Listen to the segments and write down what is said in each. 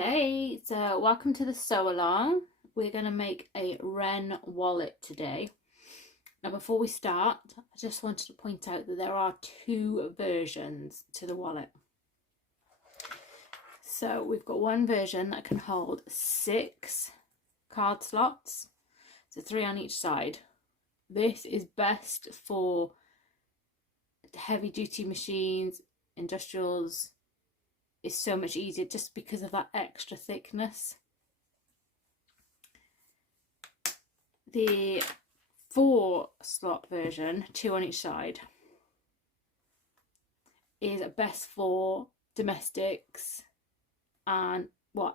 Hey, so welcome to the sew along. We're going to make a Wren wallet today. Now, before we start, I just wanted to point out that there are two versions to the wallet. So we've got one version that can hold 6 card slots, so 3 on each side. This is best for heavy duty machines, industrials. It's so much easier just because of that extra thickness. The 4 slot version, 2 on each side, is best for domestics and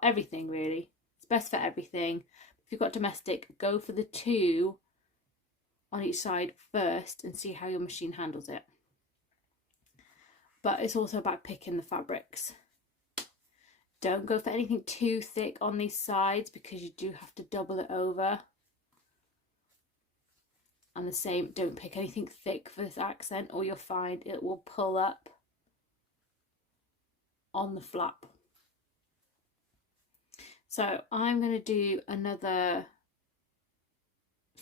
everything really. It's best for everything. If you've got domestic, go for the 2 on each side first and see how your machine handles it. But it's also about picking the fabrics. Don't go for anything too thick on these sides because you do have to double it over. And the same, don't pick anything thick for this accent or you'll find it will pull up on the flap. So I'm going to do another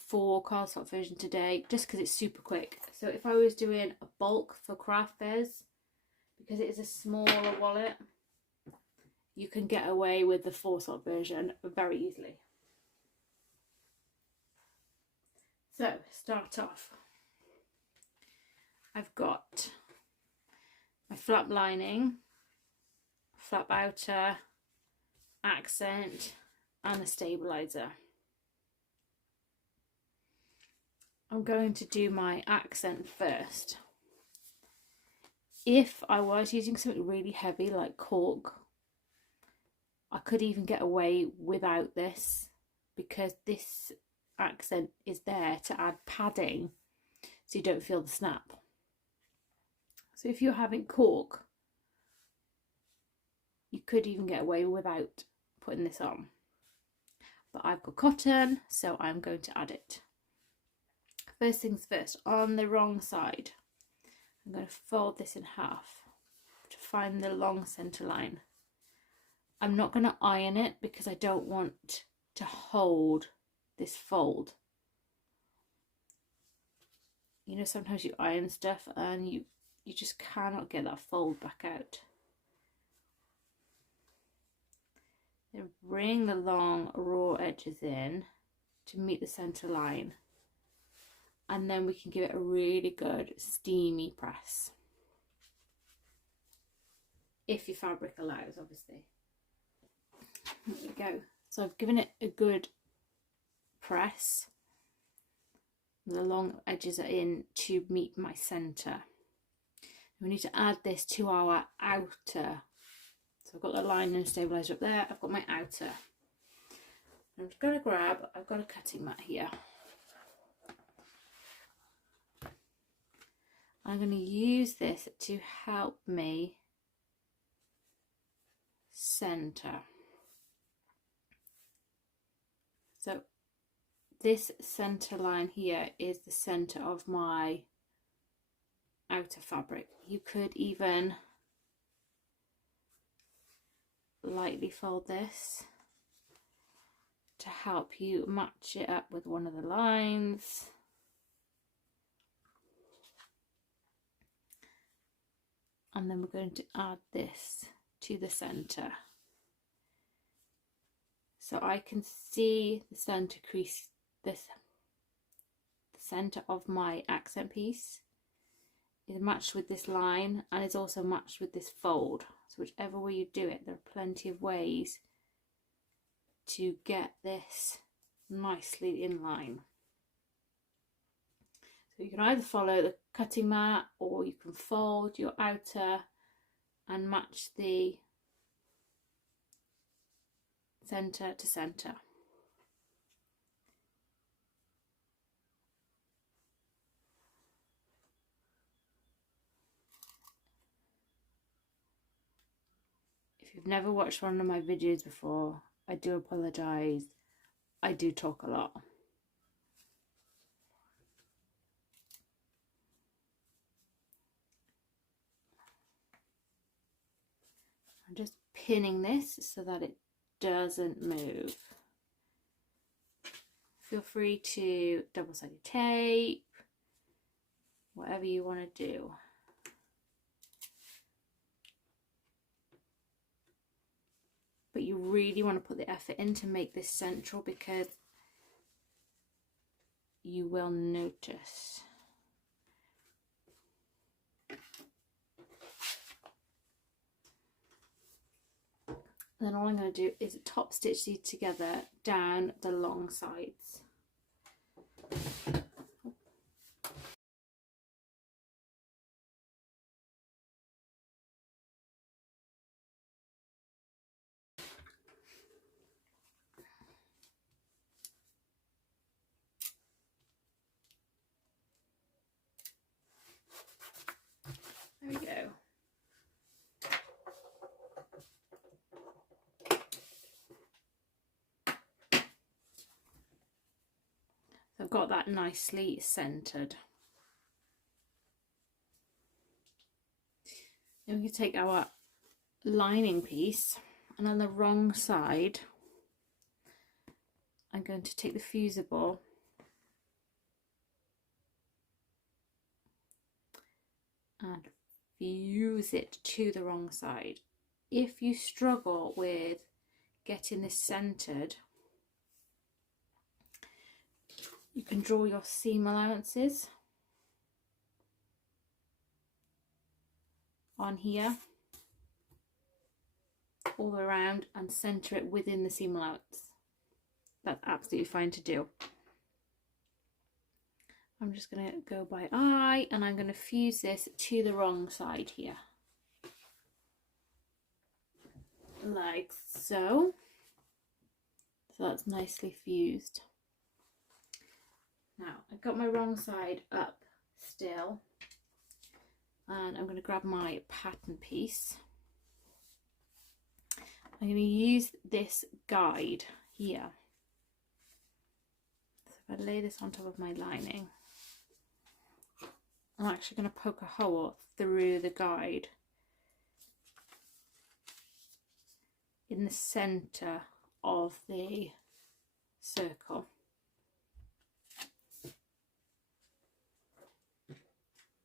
4 card slot version today just because it's super quick. So if I was doing a bulk for craft fairs, because it is a smaller wallet, you can get away with the 4 slot version very easily. So start off. I've got my flap lining, flap outer, accent and a stabilizer. I'm going to do my accent first. If I was using something really heavy like cork, I could even get away without this because this accent is there to add padding so you don't feel the snap. So if you're having cork, you could even get away without putting this on. But I've got cotton, so I'm going to add it. First things first, on the wrong side, I'm going to fold this in half to find the long centre line. I'm not going to iron it because I don't want to hold this fold. You know, sometimes you iron stuff and you just cannot get that fold back out. Then bring the long raw edges in to meet the centre line. And then we can give it a really good steamy press. If your fabric allows, obviously. There we go. So I've given it a good press. The long edges are in to meet my centre. We need to add this to our outer. So I've got the line and stabilizer up there. I've got my outer. I'm just going to grab, I've got a cutting mat here. I'm going to use this to help me centre. So this centre line here is the centre of my outer fabric. You could even lightly fold this to help you match it up with one of the lines. And then we're going to add this to the centre. So I can see the centre crease, the centre of my accent piece is matched with this line and is also matched with this fold. So whichever way you do it, there are plenty of ways to get this nicely in line. So you can either follow the cutting mat or you can fold your outer and match the centre to centre. If you've never watched one of my videos before, I do apologise. I do talk a lot. I'm just pinning this so that it doesn't move. Feel free to double-sided tape, whatever you want to do. But you really want to put the effort in to make this central, because you will notice. And then all I'm going to do is top stitch these together down the long sides. There we go. So I've got that nicely centered. Then we can take our lining piece, and on the wrong side I'm going to take the fusible and fuse it to the wrong side. If you struggle with getting this centered, you can draw your seam allowances on here all around and center it within the seam allowance. That's absolutely fine to do. I'm just going to go by eye, and I'm going to fuse this to the wrong side here, like so. So that's nicely fused. Now I've got my wrong side up still, and I'm going to grab my pattern piece. I'm going to use this guide here. So if I lay this on top of my lining, I'm actually going to poke a hole through the guide in the center of the circle.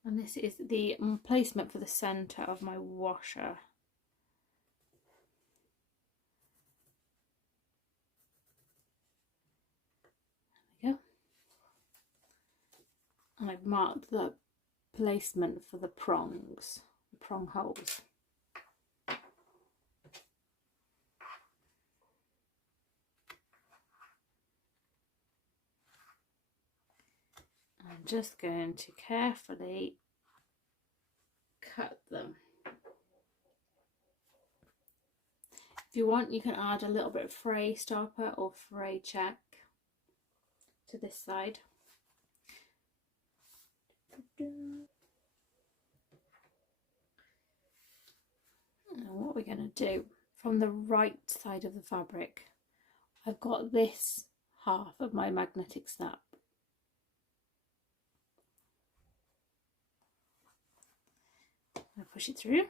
And this is the placement for the center of my washer. There we go. And I've marked the placement for the prongs, the prong holes. I'm just going to carefully cut them. If you want, you can add a little bit of fray stopper or fray check to this side. And what we're going to do, from the right side of the fabric, I've got this half of my magnetic snap. I push it through,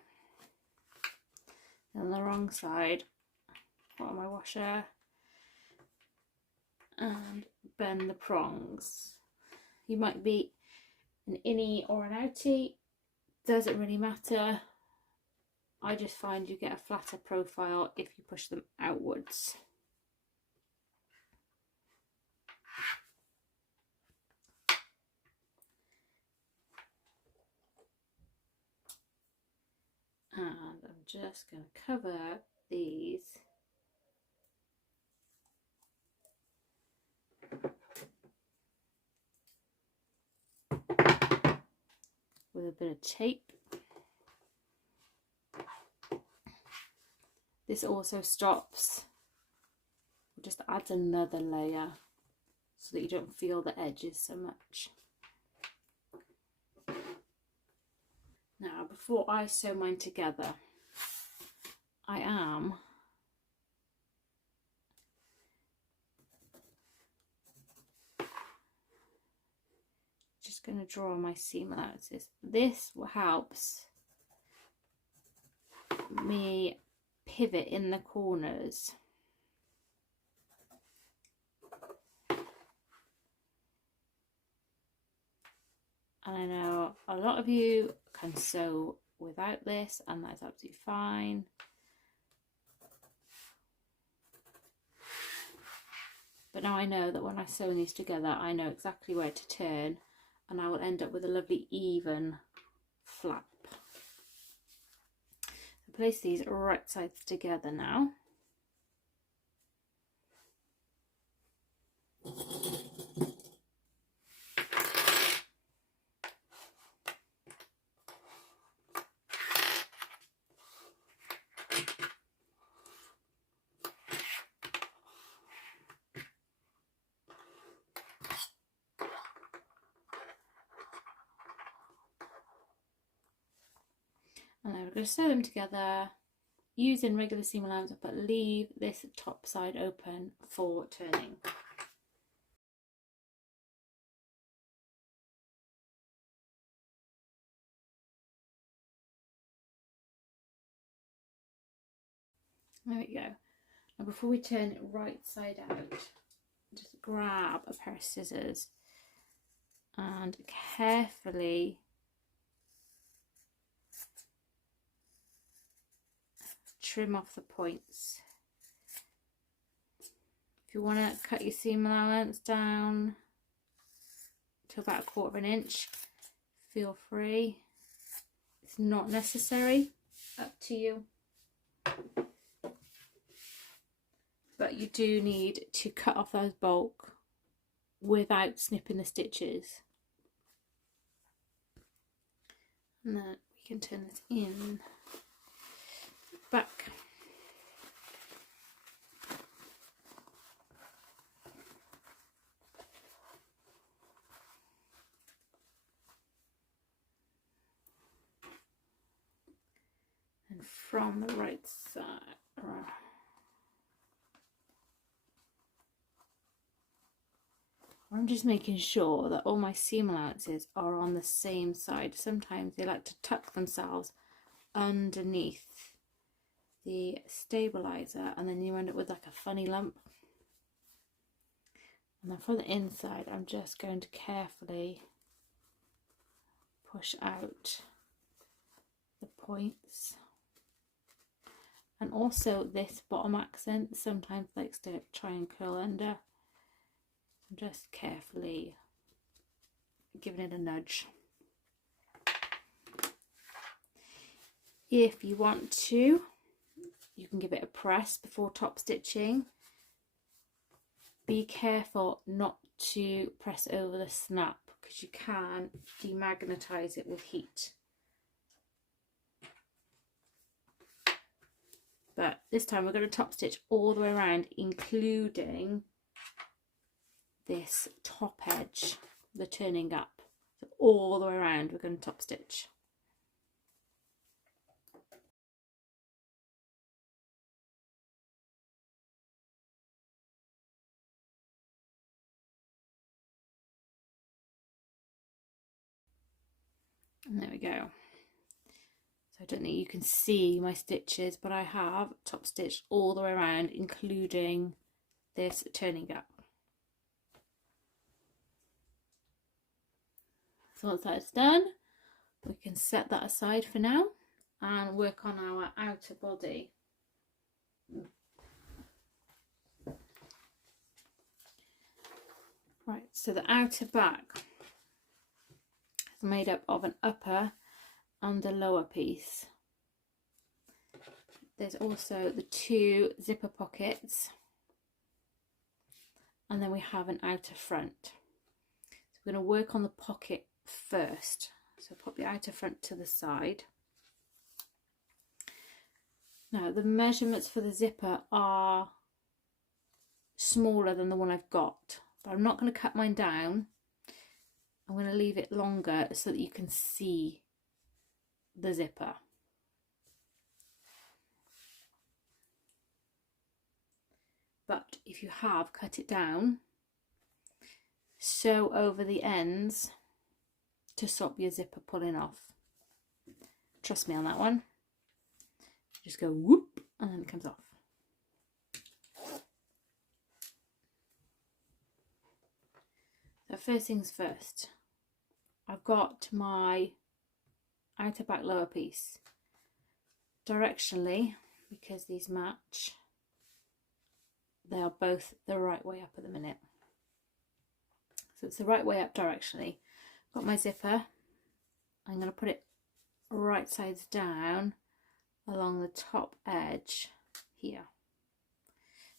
and on the wrong side, put on my washer and bend the prongs. You might be an innie or an outie, doesn't really matter. I just find you get a flatter profile if you push them outwards. And I'm just going to cover these with a bit of tape. This also stops, just adds another layer so that you don't feel the edges so much. Now, before I sew mine together, I am just going to draw my seam allowances. This helps me pivot in the corners And I know a lot of you can sew without this, and that's absolutely fine. But now I know that when I sew these together, I know exactly where to turn, and I will end up with a lovely even flap. So place these right sides together now. And then we're going to sew them together using regular seam allowance, but leave this top side open for turning. There we go. Now before we turn it right side out, just grab a pair of scissors and carefully trim off the points. If you want to cut your seam allowance down to about 1/4 inch, feel free. It's not necessary, up to you. But you do need to cut off those bulk without snipping the stitches. And then we can turn this in, back. And from the right side. I'm just making sure that all my seam allowances are on the same side. Sometimes they like to tuck themselves underneath the stabilizer, and then you end up with like a funny lump. And then from the inside, I'm just going to carefully push out the points. And also this bottom accent sometimes likes to try and curl under. I'm just carefully giving it a nudge. If you want to, you can give it a press before top stitching. Be careful not to press over the snap, because you can demagnetize it with heat. But this time we're going to top stitch all the way around, including this top edge, the turning up. So all the way around we're going to top stitch. And there we go. So I don't think you can see my stitches, but I have top stitched all the way around, including this turning up. So once that's done, we can set that aside for now and work on our outer body. Right, so the outer back is made up of an upper and a lower piece. There's also the 2 zipper pockets, and then we have an outer front. So we're going to work on the pocket first. So pop the outer front to the side. Now the measurements for the zipper are smaller than the one I've got, but I'm not going to cut mine down. I'm going to leave it longer so that you can see the zipper. But if you have cut it down, sew over the ends to stop your zipper pulling off. Trust me on that one. Just go whoop and then it comes off. So first things first, I've got my outer back lower piece directionally, because these match, they are both the right way up at the minute. So it's the right way up directionally. Got my zipper. I'm going to put it right sides down along the top edge here.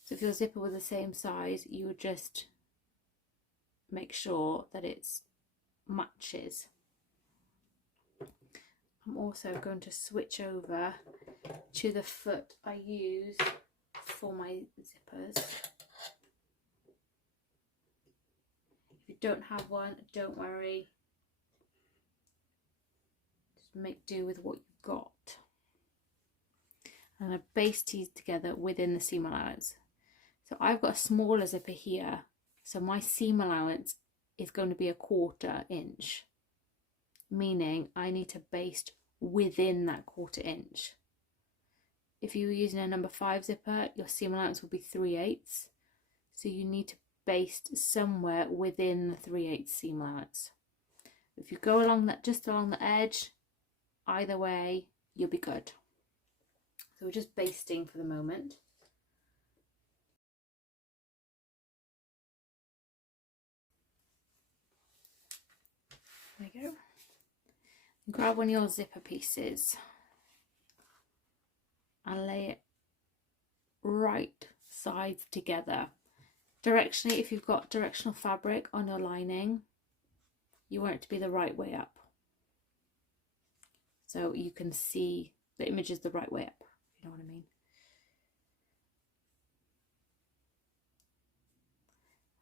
So if your zipper was the same size, you would just make sure that it's matches. I'm also going to switch over to the foot I use for my zippers. If you don't have one, don't worry. Just make do with what you've got. And I baste these together within the seam allowance. So I've got a smaller zipper here, so my seam allowance is going to be 1/4 inch, meaning I need to baste within that 1/4 inch. If you were using a number 5 zipper, your seam allowance will be 3/8, so you need to baste somewhere within the 3/8 seam allowance. If you go along that, just along the edge, either way, you'll be good. So we're just basting for the moment. There you go. Grab one of your zipper pieces and lay it right sides together. Directionally, if you've got directional fabric on your lining, you want it to be the right way up. So you can see the image is the right way up, if you know what I mean.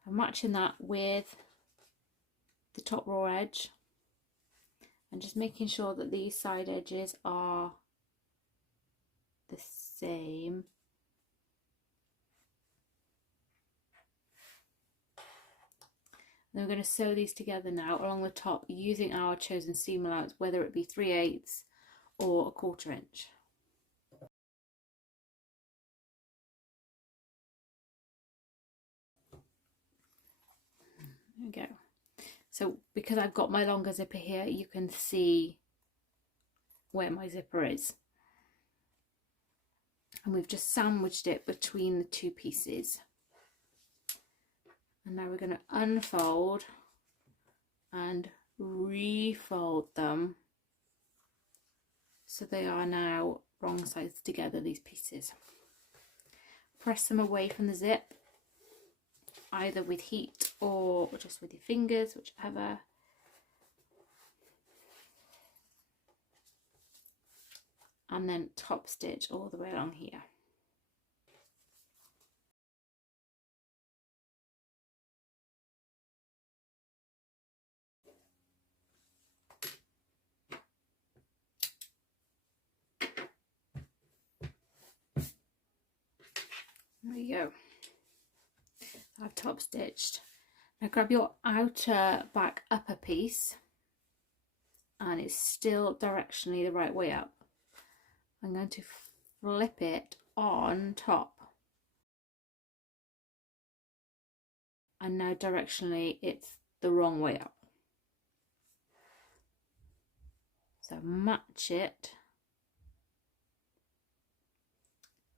I'm matching that with the top raw edge and just making sure that these side edges are the same. And we're going to sew these together now along the top using our chosen seam allowance, whether it be 3/8 or 1/4 inch. There we go. So because I've got my longer zipper here, you can see where my zipper is. And we've just sandwiched it between the two pieces. And now we're going to unfold and refold them so they are now wrong sides together, these pieces. Press them away from the zip, either with heat or just with your fingers, whichever. And then top stitch all the way along here. There you go. I've top stitched. Now grab your outer back upper piece, and it's still directionally the right way up. I'm going to flip it on top, and now directionally it's the wrong way up. So match it.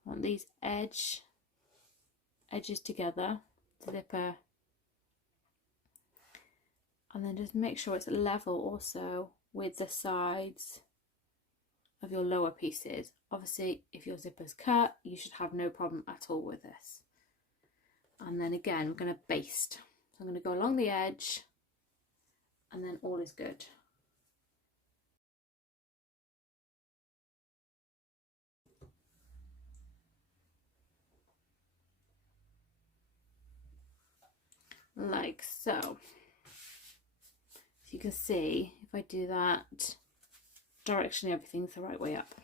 I want these edges together, zipper, and then just make sure it's level also with the sides of your lower pieces. Obviously, if your zipper's cut, you should have no problem at all with this. And then again, we're going to baste. So I'm going to go along the edge, and then all is good. Like so. So you can see, if I do that, directionally everything's the right way up.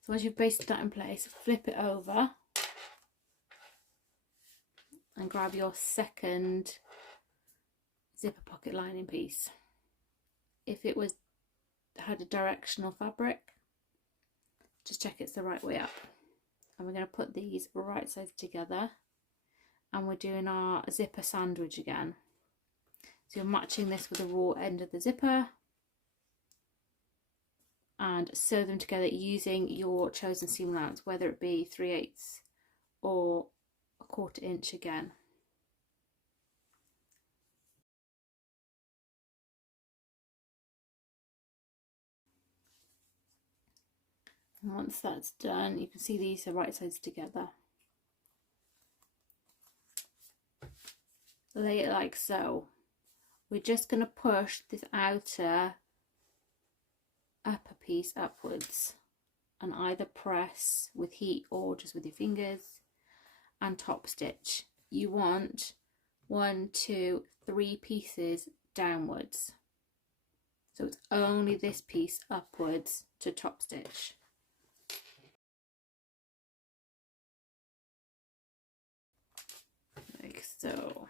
So once you've basted that in place, flip it over and grab your second zipper pocket lining piece. If it had a directional fabric, just check it's the right way up. And we're going to put these right sides together, and we're doing our zipper sandwich again. So you're matching this with the raw end of the zipper and sew them together using your chosen seam allowance, whether it be 3/8 or a 1/4 inch again. And once that's done, you can see these are right sides together. Lay it like so. We're just going to push this outer upper piece upwards and either press with heat or just with your fingers and top stitch. You want 1, 2, 3 pieces downwards. So it's only this piece upwards to top stitch. Like so.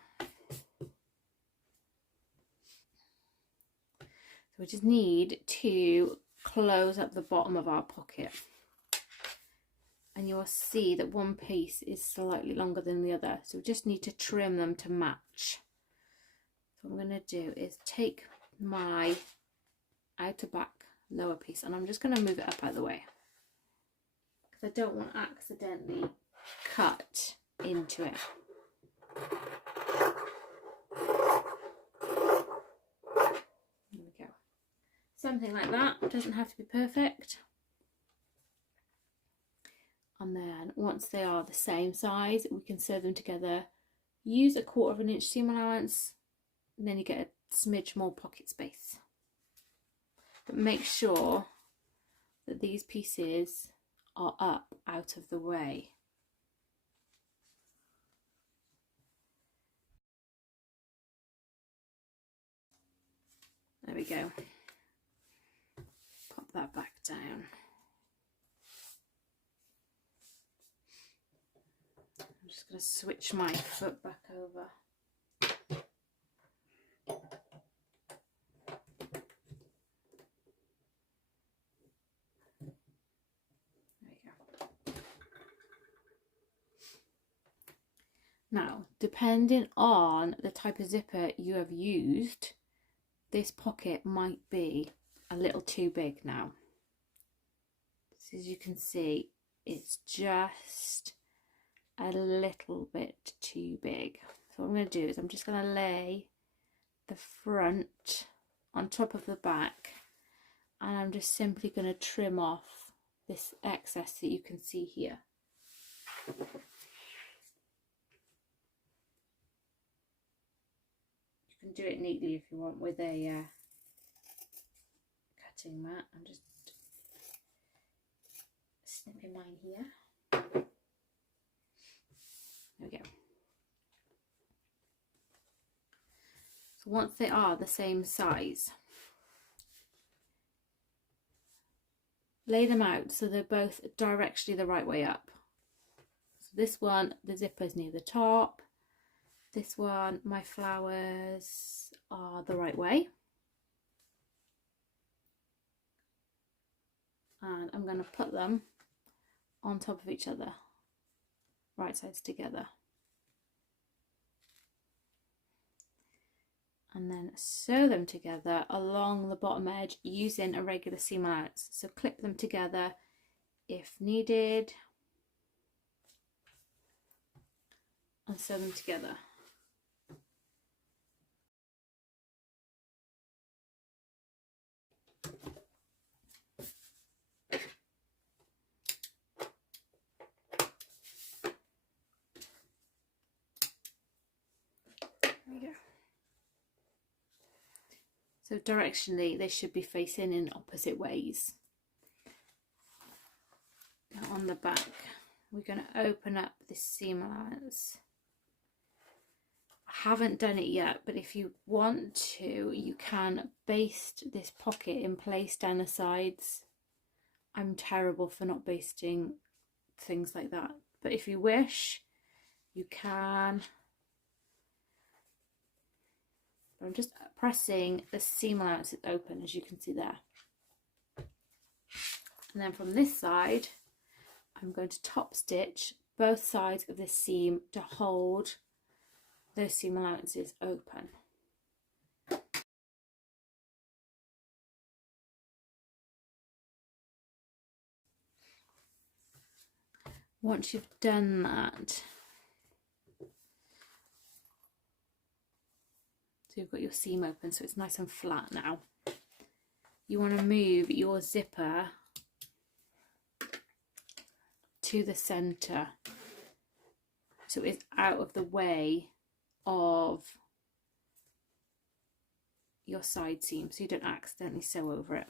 So we just need to close up the bottom of our pocket. And you will see that one piece is slightly longer than the other. So we just need to trim them to match. So what I'm going to do is take my outer back lower piece and I'm just going to move it up out of the way. Because I don't want to accidentally cut into it. There we go. Something like that. It doesn't have to be perfect. And then once they are the same size, we can sew them together. Use a 1/4 inch seam allowance, and then you get a smidge more pocket space. But make sure that these pieces are up out of the way. There we go. Pop that back down. I'm just going to switch my foot back over. There we go. Now, depending on the type of zipper you have used, this pocket might be a little too big now. So as you can see, it's just a little bit too big. So what I'm going to do is I'm just going to lay the front on top of the back and I'm just simply going to trim off this excess that you can see here. You can do it neatly if you want with a cutting mat. I'm just snipping mine here. There we go. So once they are the same size, lay them out so they're both directionally the right way up. So this one, the zipper's near the top. This one, my flowers are the right way. And I'm going to put them on top of each other, right sides together. And then sew them together along the bottom edge using a regular seam allowance. So clip them together if needed and sew them together. There we go. So directionally they should be facing in opposite ways. Now on the back we're going to open up this seam allowance. I haven't done it yet, but if you want to, you can baste this pocket in place down the sides. I'm terrible for not basting things like that, but if you wish, you can. I'm just pressing the seam allowances open, as you can see there. And then from this side, I'm going to top stitch both sides of this seam to hold those seam allowances open. Once you've done that, so you've got your seam open so it's nice and flat now, you want to move your zipper to the center so it's out of the way of your side seam so you don't accidentally sew over it.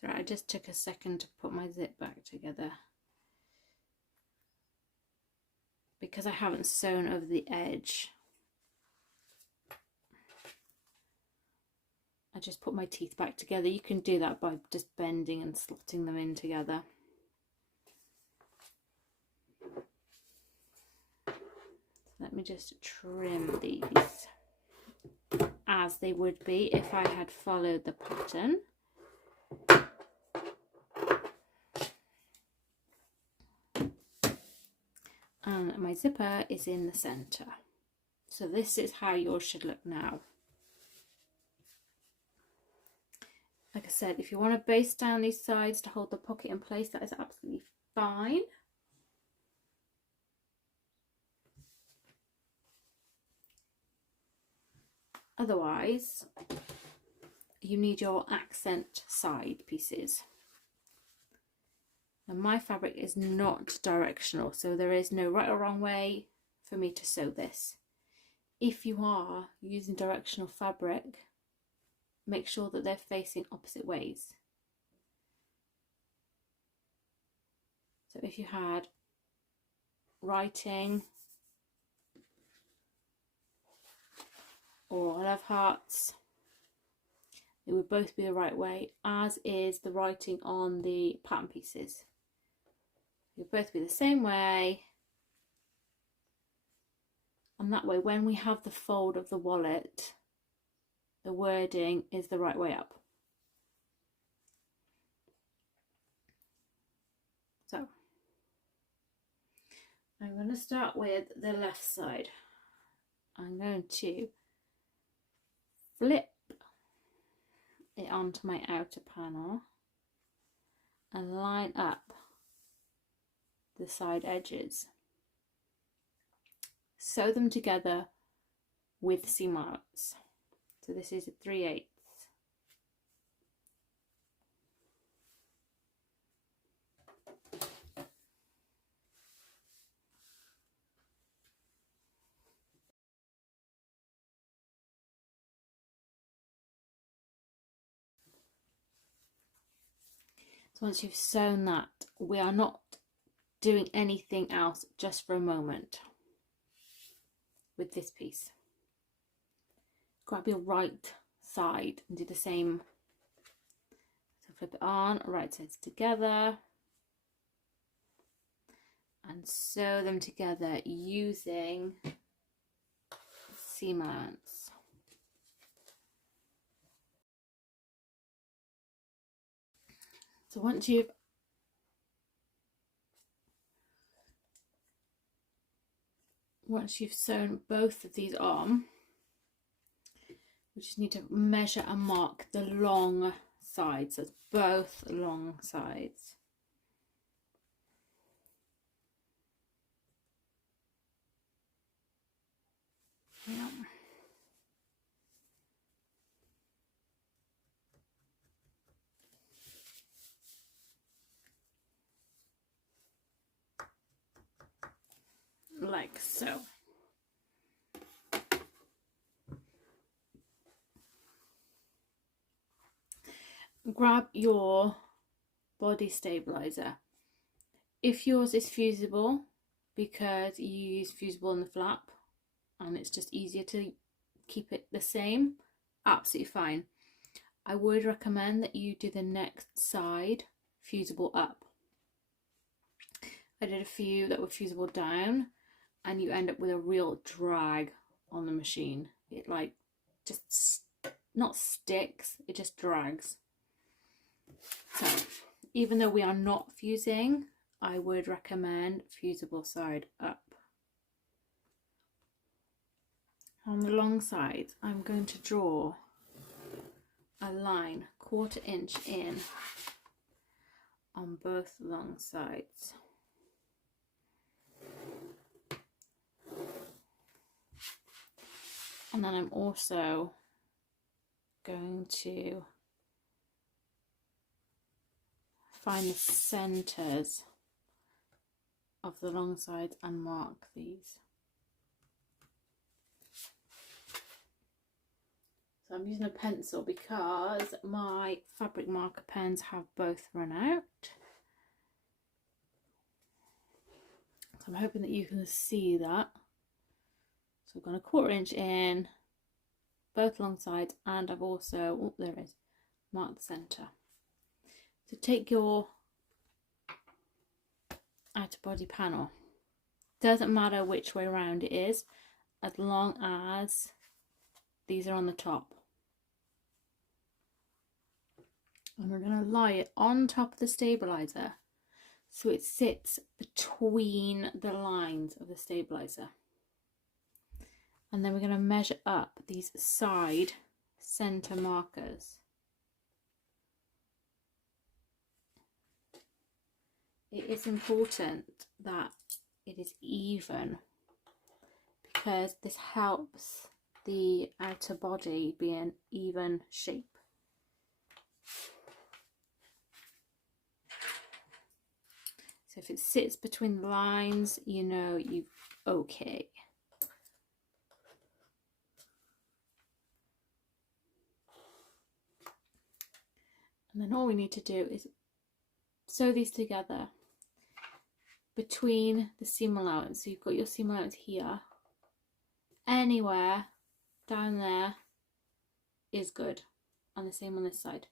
So I just took a second to put my zip back together because I haven't sewn over the edge. I just put my teeth back together. You can do that by just bending and slotting them in together. So let me just trim these as they would be if I had followed the pattern. And my zipper is in the center. So this is how yours should look now. Like I said, if you want to baste down these sides to hold the pocket in place, that is absolutely fine. Otherwise, you need your accent side pieces. And my fabric is not directional, so there is no right or wrong way for me to sew this. If you are using directional fabric, make sure that they're facing opposite ways. So if you had writing or love hearts, it would both be the right way, as is the writing on the pattern pieces. It would both be the same way. And that way, when we have the fold of the wallet, the wording is the right way up. So I'm going to start with the left side. I'm going to flip it onto my outer panel and line up the side edges. Sew them together with seam allowance. So this is a 3/8. So once you've sewn that, we are not doing anything else just for a moment with this piece. Grab your right side and do the same. So flip it on, right sides together, and sew them together using seam allowance. So once you've sewn both of these on, we just need to measure and mark the long sides. So it's both long sides. Yeah. Like so. Grab your body stabilizer. If yours is fusible, because you use fusible in the flap and it's just easier to keep it the same, absolutely fine. I would recommend that you do the next side fusible up. I did a few that were fusible down and you end up with a real drag on the machine. It like just not sticks, it just drags. So even though we are not fusing, I would recommend fusible side up. On the long side, I'm going to draw a line 1/4 inch in on both long sides. And then I'm also going to find the centres of the long sides and mark these. So I'm using a pencil because my fabric marker pens have both run out. So I'm hoping that you can see that. So I've gone 1/4 inch in both long sides, and I've also, oh there it is, marked the centre. So take your outer body panel. Doesn't matter which way around it is, as long as these are on the top. And we're going to lie it on top of the stabilizer so it sits between the lines of the stabilizer. And then we're going to measure up these side center markers. It is important that it is even, because this helps the outer body be an even shape. So if it sits between the lines, you know you've okay. And then all we need to do is sew these together between the seam allowance. So you've got your seam allowance here. Anywhere down there is good. And the same on this side.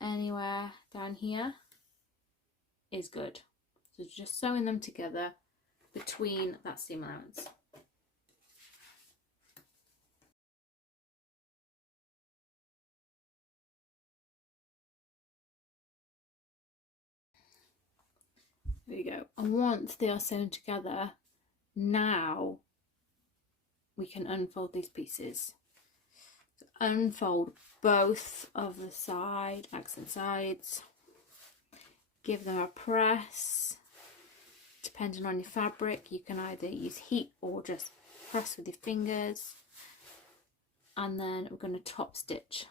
Anywhere down here is good. So just sewing them together between that seam allowance. There you go. And once they are sewn together, now we can unfold these pieces. So unfold both of the accent sides. Give them a press. Depending on your fabric, you can either use heat or just press with your fingers. And then we're going to top stitch.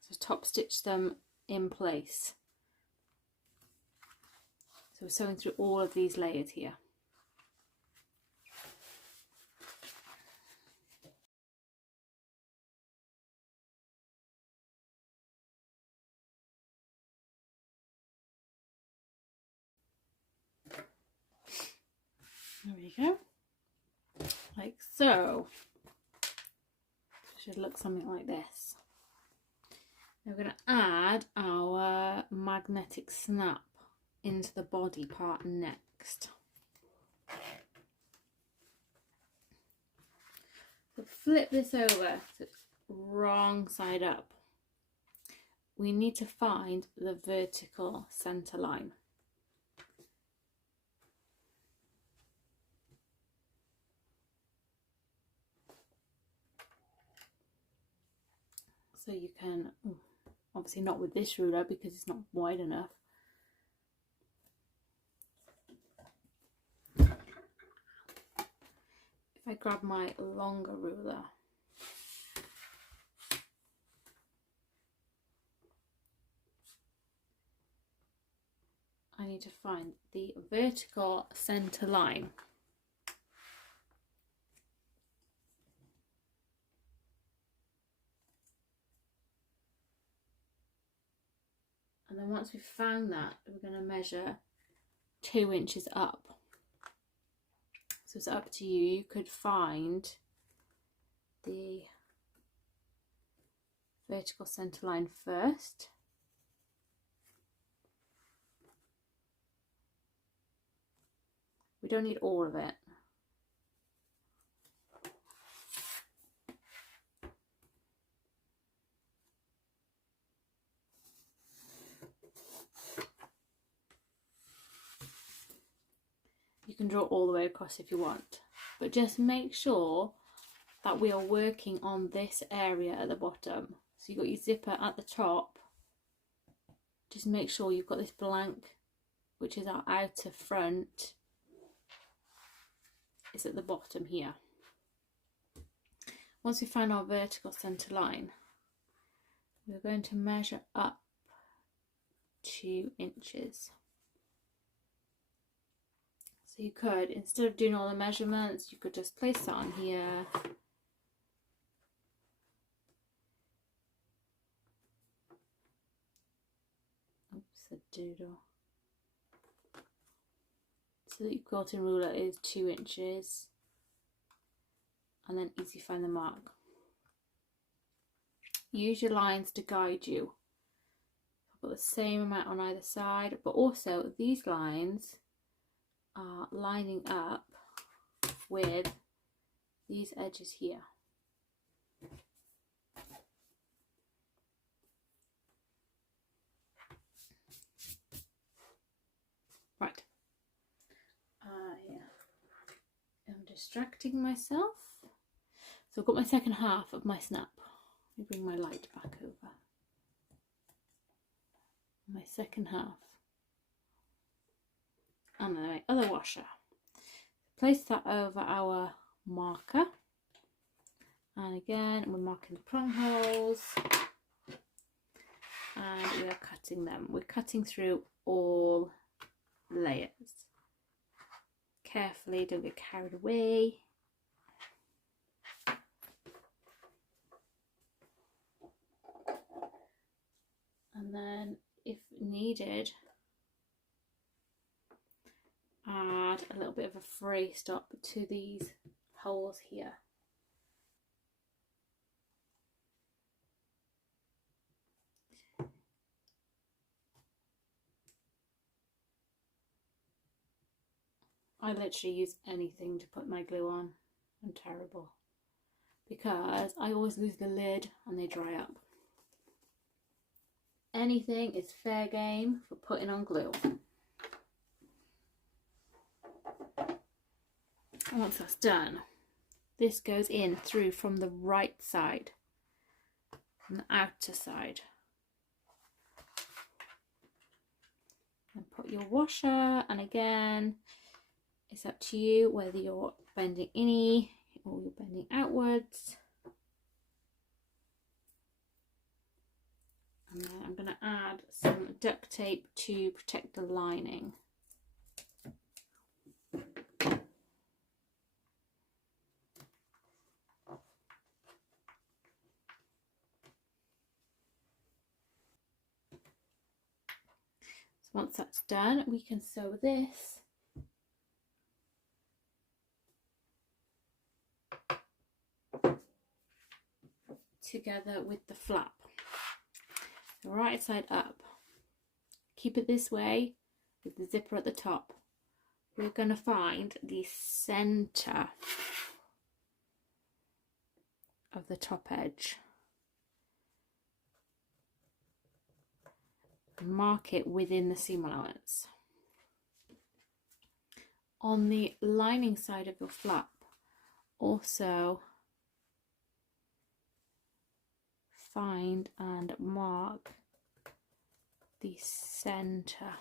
So top stitch them in place. So we're sewing through all of these layers here. There we go. Like so. It should look something like this. Now we're going to add our magnetic snap into the body part next. So flip this over so it's wrong side up. We need to find the vertical center line. So you can, obviously not with this ruler because it's not wide enough. If I grab my longer ruler, I need to find the vertical center line. And then once we've found that, we're going to measure 2 inches up. So it's up to you. You could find the vertical center line first. We don't need all of it. You can draw all the way across if you want, but just make sure that we are working on this area at the bottom. So you've got your zipper at the top. Just make sure you've got this blank, which is our outer front, is at the bottom here. Once we find our vertical centre line, we're going to measure up 2 inches. So you could, instead of doing all the measurements, you could just place that on here. Oops, a doodle. So the quilting ruler is 2 inches. And then easy find the mark. Use your lines to guide you. I've got the same amount on either side, but also these lines are lining up with these edges here. Right. I'm distracting myself. So I've got my second half of my snap. Let me bring my light back over. My second half. And then my other washer. Place that over our marker. And again, we're marking the prong holes. And we are cutting them. We're cutting through all layers. Carefully, don't get carried away. And then, if needed, add a little bit of a fray stop to these holes here. I literally use anything to put my glue on. I'm terrible, because I always lose the lid and they dry up. Anything is fair game for putting on glue. And once that's done, this goes in through from the right side, from the outer side. And put your washer, and again, it's up to you whether you're bending innie or you're bending outwards. And then I'm going to add some duct tape to protect the lining. So once that's done, we can sew this together with the flap. The right side up. Keep it this way with the zipper at the top. We're going to find the centre of the top edge. Mark it within the seam allowance. On the lining side of your flap, also find and mark the centre.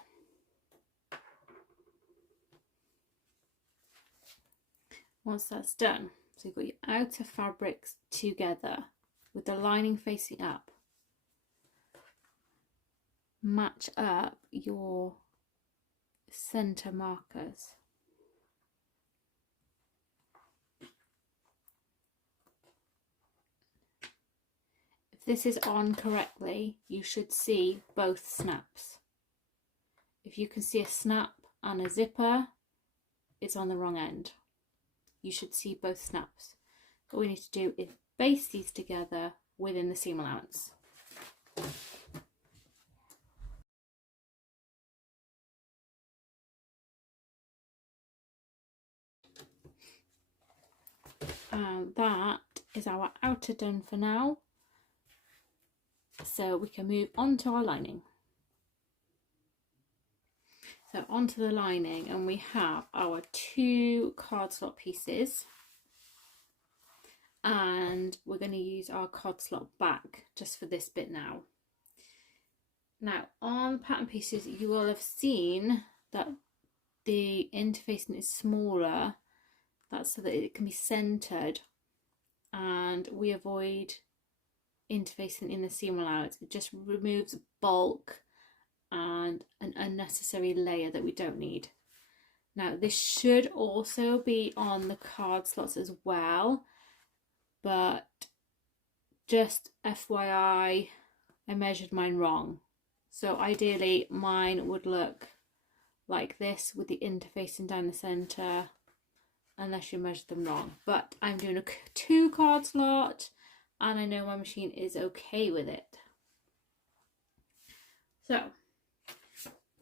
Once that's done, so you've got your outer fabrics together with the lining facing up, match up your centre markers. If this is on correctly, you should see both snaps. If you can see a snap and a zipper, it's on the wrong end. You should see both snaps. What we need to do is baste these together within the seam allowance. And that is our outer done for now. So we can move on to our lining. So onto the lining, and we have our 2 card slot pieces, and we're going to use our cod slot back just for this bit now. Now on pattern pieces you will have seen that the interfacing is smaller. That's so that it can be centered, and we avoid interfacing in the seam allowance. It just removes bulk and an unnecessary layer that we don't need. Now this should also be on the card slots as well, but just FYI, I measured mine wrong. So ideally mine would look like this with the interfacing down the centre, unless you measured them wrong. But I'm doing a 2 card slot and I know my machine is okay with it. So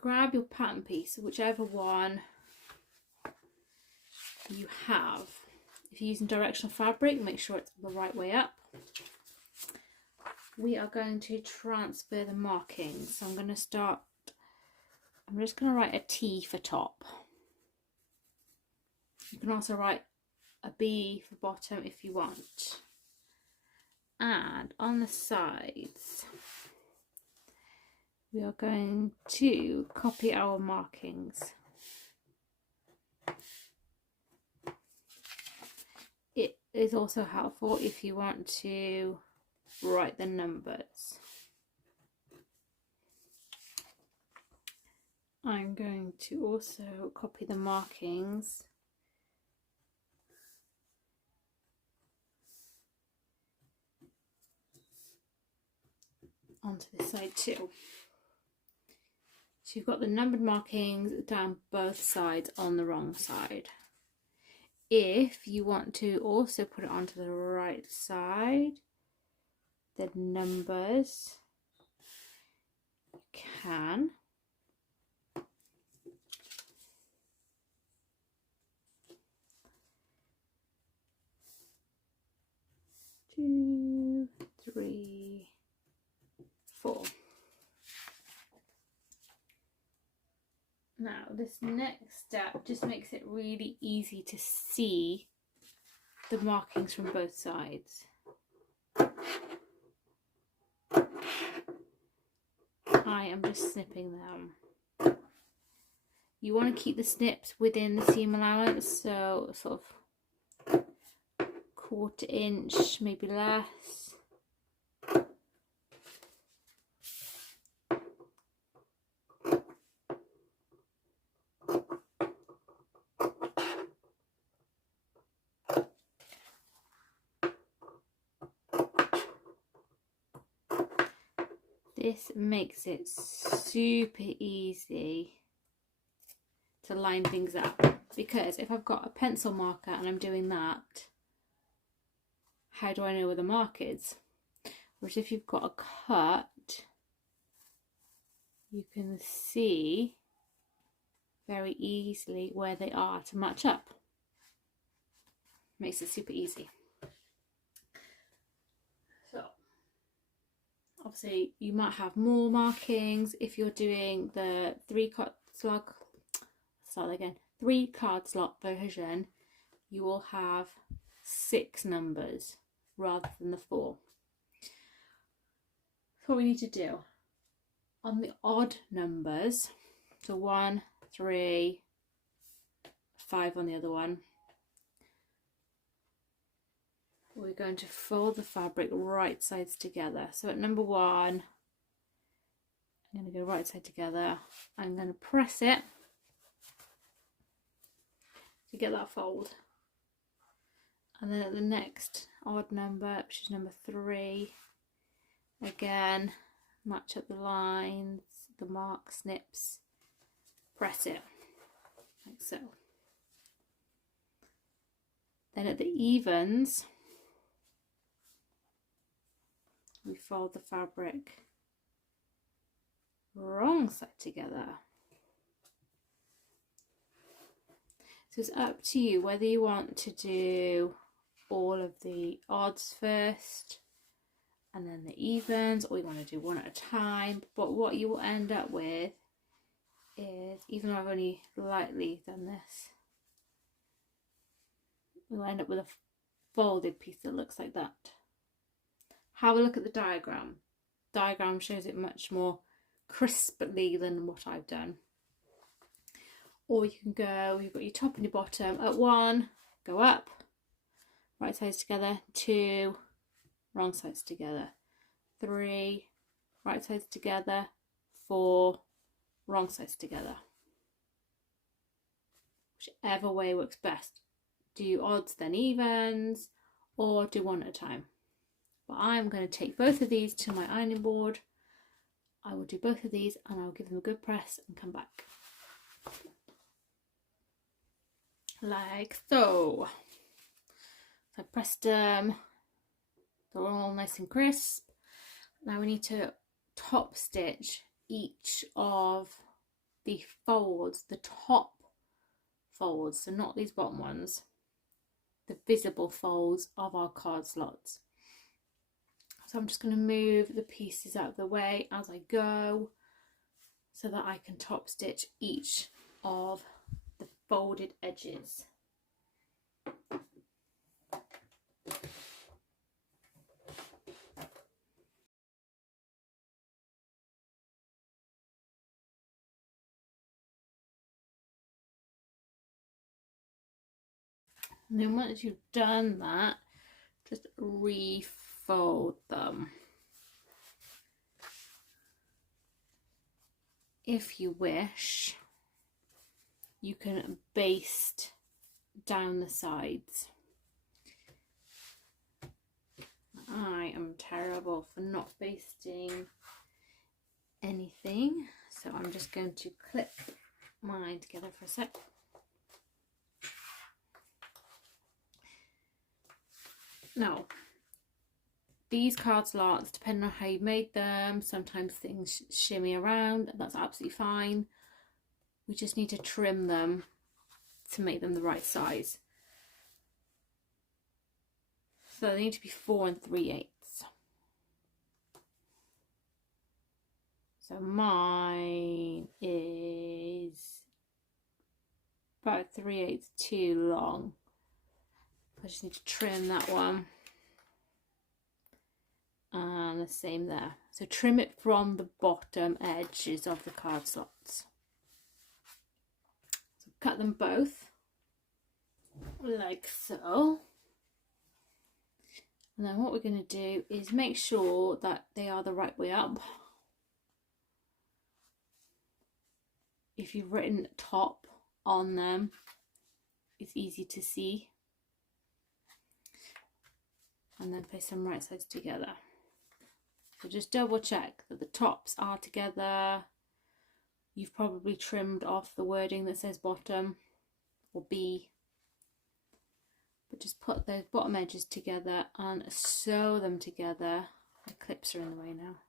grab your pattern piece, whichever one you have. If you're using directional fabric, make sure it's the right way up. We are going to transfer the markings. So I'm going to start, I'm just going to write a T for top. You can also write a B for bottom if you want. And on the sides, we are going to copy our markings. It is also helpful if you want to write the numbers. I'm going to also copy the markings onto this side too. So you've got the numbered markings down both sides on the wrong side. If you want to also put it onto the right side, the numbers, you can. Two, three, 4. Now this next step just makes it really easy to see the markings from both sides. I am just snipping them. You want to keep the snips within the seam allowance, so sort of 1/4 inch, maybe less. This makes it super easy to line things up, because if I've got a pencil marker and I'm doing that, how do I know where the mark is? Whereas if you've got a cut, you can see very easily where they are to match up. Makes it super easy. So obviously you might have more markings if you're doing the 3 card slot version. You will have 6 numbers rather than the 4. So what we need to do on the odd numbers, so 1, 3, 5 on the other one, we're going to fold the fabric right sides together. So at number 1, I'm going to go right side together. I'm going to press it to get that fold. And then at the next odd number, which is number 3, again, match up the lines, the mark, snips, press it, like so. Then at the evens, we fold the fabric wrong side together. So it's up to you whether you want to do all of the odds first and then the evens, or you want to do one at a time. But what you will end up with is, even though I've only lightly done this, we'll end up with a folded piece that looks like that. Have a look at the diagram. Diagram shows it much more crisply than what I've done. Or you can go, you've got your top and your bottom at 1, go up, right sides together, 2, wrong sides together, 3, right sides together, 4, wrong sides together. Whichever way works best. Do odds then evens, or do one at a time. But I'm going to take both of these to my ironing board. I will do both of these and I'll give them a good press and come back. Like so. So I pressed them. They're all nice and crisp. Now we need to top stitch each of the folds, the top folds, so not these bottom ones, the visible folds of our card slots. So I'm just going to move the pieces out of the way as I go so that I can top stitch each of the folded edges. And then once you've done that, just refold them. If you wish, you can baste down the sides. I am terrible for not basting anything, so I'm just going to clip mine together for a sec. Now, these card slots, depending on how you made them, sometimes things shimmy around, and that's absolutely fine. We just need to trim them to make them the right size. So they need to be 4 3/8. So mine is about 3/8 too long. I just need to trim that one. And the same there. So trim it from the bottom edges of the card slots. So cut them both like so. And then what we're going to do is make sure that they are the right way up. If you've written top on them, it's easy to see. And then place them right sides together. So just double check that the tops are together. You've probably trimmed off the wording that says bottom or B. But just put those bottom edges together and sew them together. The clips are in the way now.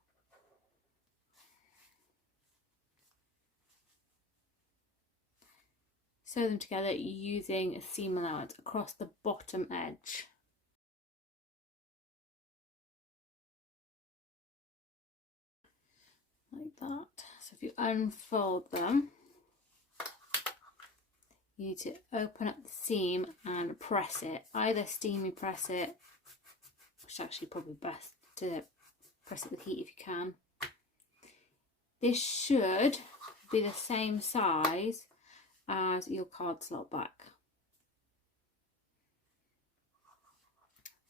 Sew them together using a seam allowance across the bottom edge. Like that. So if you unfold them, you need to open up the seam and press it. Either steamy press it, which is actually probably best to press it with heat if you can. This should be the same size as your card slot back.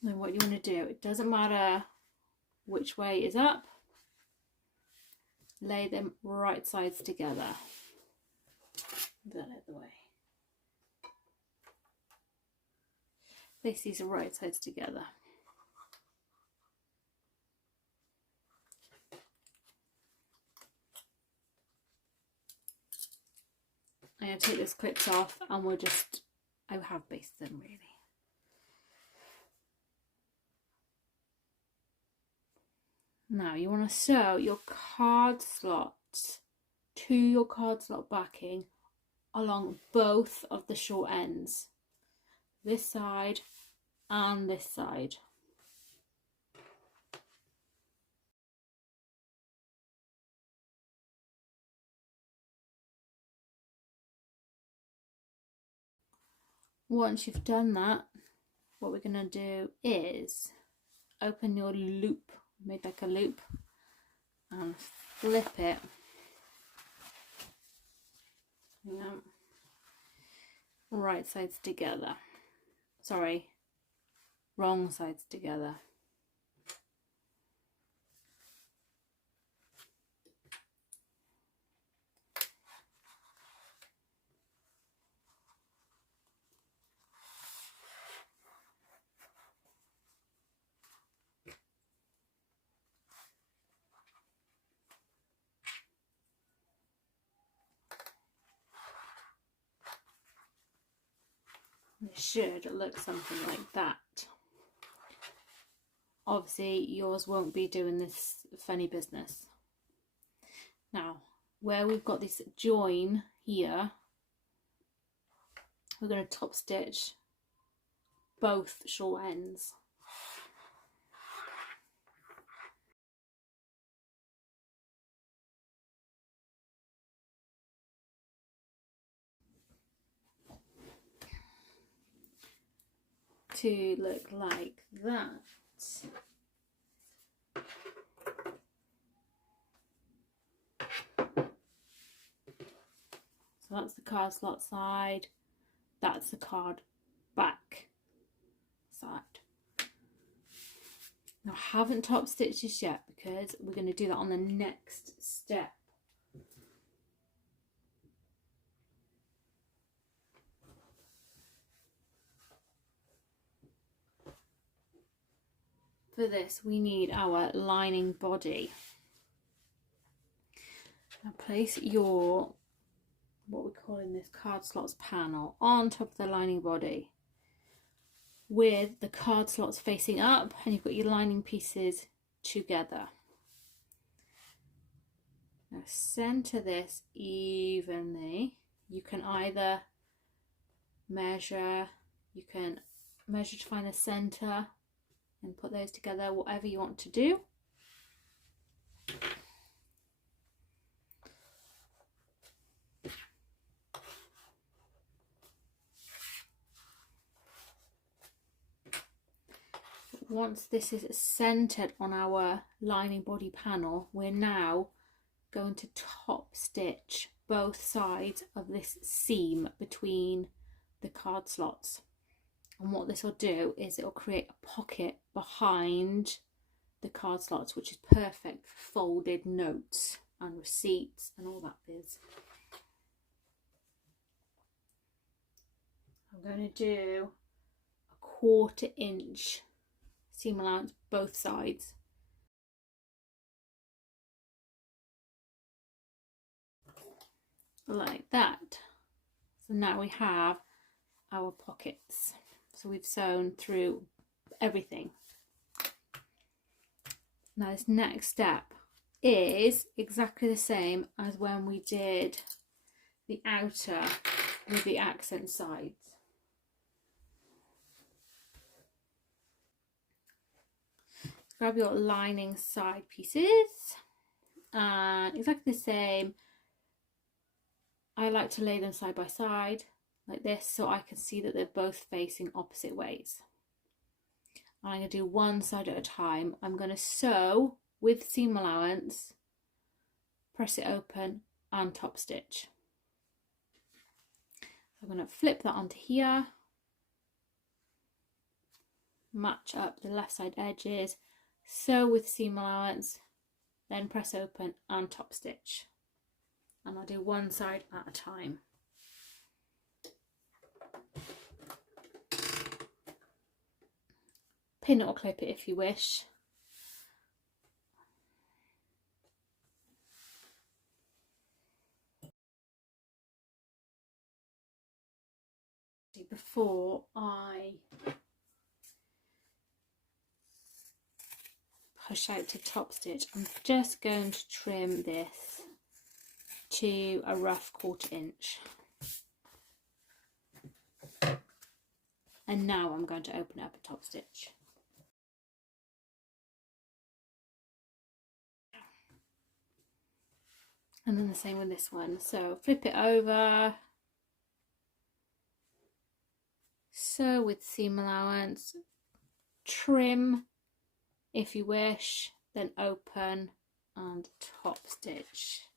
Then what you want to do, it doesn't matter which way is up, lay them right sides together. Move that out of the way. Place these right sides together. I'm going to take those clips off and we'll just, I have basted them really. Now you want to sew your card slots to your card slot backing along both of the short ends. This side and this side. Once you've done that, what we're going to do is open your loop, made like a loop, and flip it. Right sides together. Sorry, wrong sides together. It should look something like that. Obviously, yours won't be doing this funny business. Now, where we've got this join here, we're going to top stitch both short ends. To look like that. So that's the card slot side, that's the card back side. Now I haven't top stitched this yet because we're going to do that on the next step. For this we need our lining body. Now place your, what we're calling this card slots panel, on top of the lining body with the card slots facing up, and you've got your lining pieces together. Now center this evenly. You can either measure, to find the center and put those together, whatever you want to do. Once this is centered on our lining body panel, we're now going to top stitch both sides of this seam between the card slots. And what this will do is it will create a pocket behind the card slots, which is perfect for folded notes and receipts and all that biz. I'm going to do a 1/4 inch seam allowance both sides. Like that. So now we have our pockets. So we've sewn through everything. Now this next step is exactly the same as when we did the outer with the accent sides. Grab your lining side pieces and exactly the same. I like to lay them side by side like this so I can see that they're both facing opposite ways. I'm going to do one side at a time. I'm going to sew with seam allowance, press it open and top stitch. I'm going to flip that onto here, match up the left side edges, sew with seam allowance, then press open and top stitch. And I'll do one side at a time. Pin or clip it if you wish. Before I push out to top stitch, I'm just going to trim this to a rough 1/4 inch. And now I'm going to open it up a top stitch. And then the same with this one. So flip it over, so with seam allowance, trim if you wish, then open and top stitch.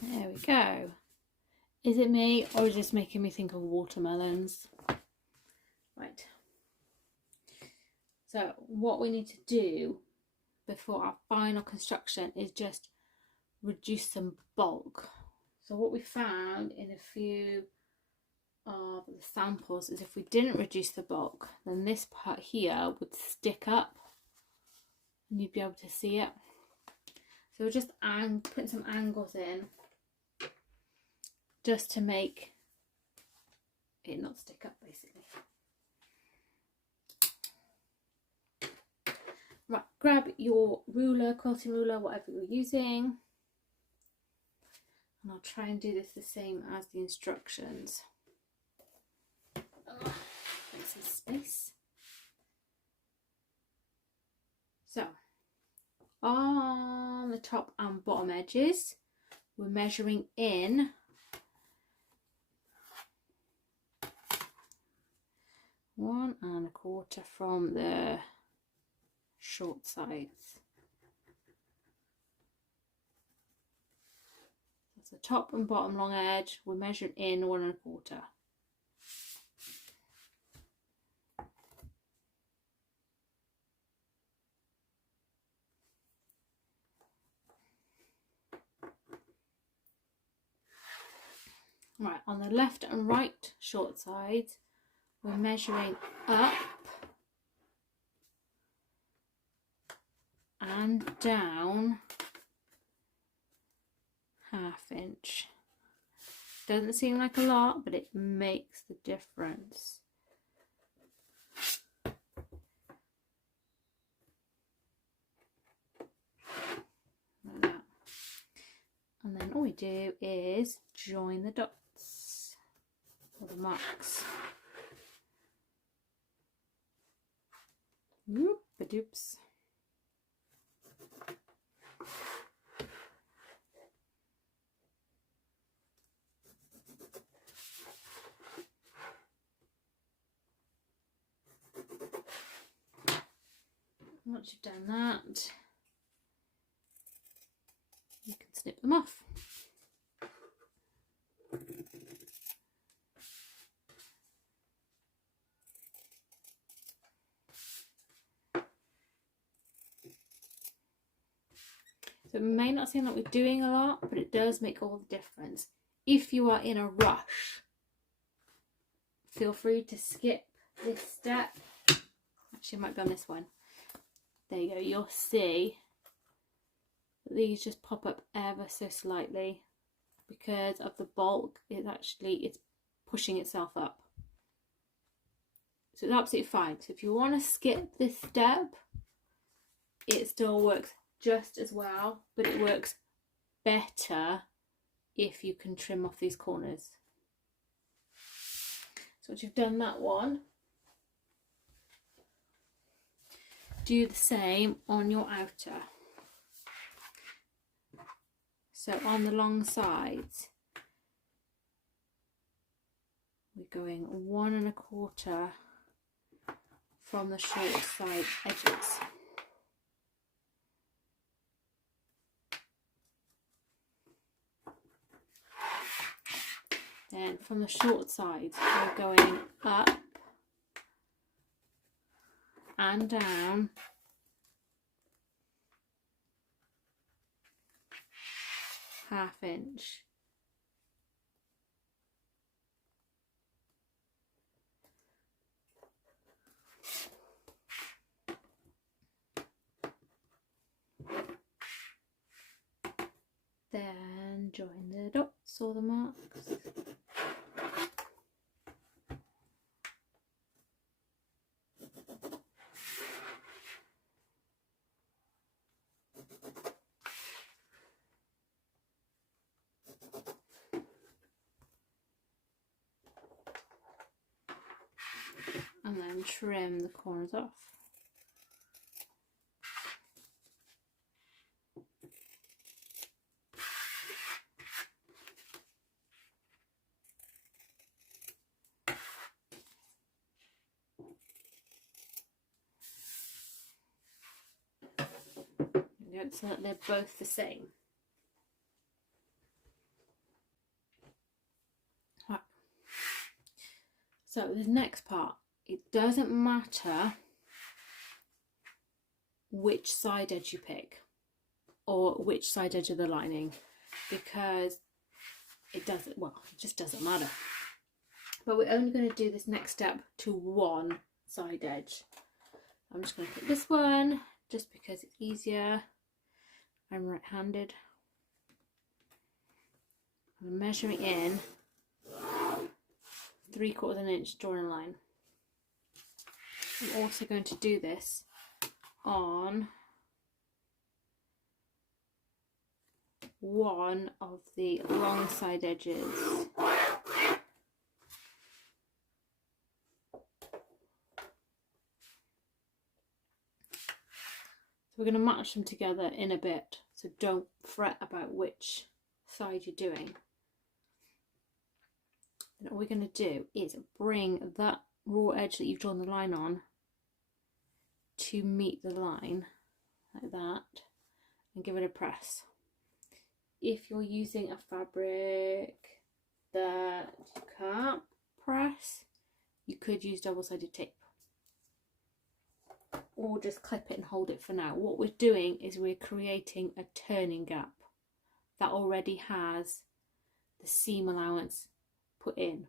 There we go. Is it me or is this making me think of watermelons? Right. So what we need to do before our final construction is just reduce some bulk. So what we found in a few of the samples is if we didn't reduce the bulk, then this part here would stick up and you'd be able to see it. So we're just putting some angles in just to make it not stick up, basically. Right, grab your ruler, quilting ruler, whatever you're using, and I'll try and do this the same as the instructions. Make some space. So on the top and bottom edges, we're measuring in 1 1/4 from the short sides. That's the top and bottom long edge. We're measuring in 1 1/4. Right, on the left and right short sides, we're measuring up and down 1/2 inch. Doesn't seem like a lot, but it makes the difference. Like that. And then all we do is join the dots or the marks. Whoop-a-doops. Once you've done that, you can snip them off. So it may not seem like we're doing a lot, but it does make all the difference. If you are in a rush, feel free to skip this step. Actually, I might be on this one. There you go. You'll see that these just pop up ever so slightly because of the bulk. It's pushing itself up. So it's absolutely fine. So if you want to skip this step, it still works just as well, but it works better if you can trim off these corners. So once you've done that one, do the same on your outer. So on the long sides, we're going 1 1/4 from the short side edges. Then from the short sides, we're going up and down 1/2 inch. Then join the dots or the marks. and trim the corners off. So that they're both the same. Right. So this next part, it doesn't matter which side edge you pick or which side edge of the lining, because it just doesn't matter. But we're only going to do this next step to one side edge. I'm just going to pick this one just because it's easier. I'm right-handed. I'm measuring in 3/4 inch, drawing a line. I'm also going to do this on one of the long side edges. We're going to match them together in a bit, so don't fret about which side you're doing. And all we're going to do is bring that raw edge that you've drawn the line on to meet the line, like that, and give it a press. If you're using a fabric that you can't press, you could use double-sided tape, or just clip it and hold it for now. What we're doing is we're creating a turning gap that already has the seam allowance put in.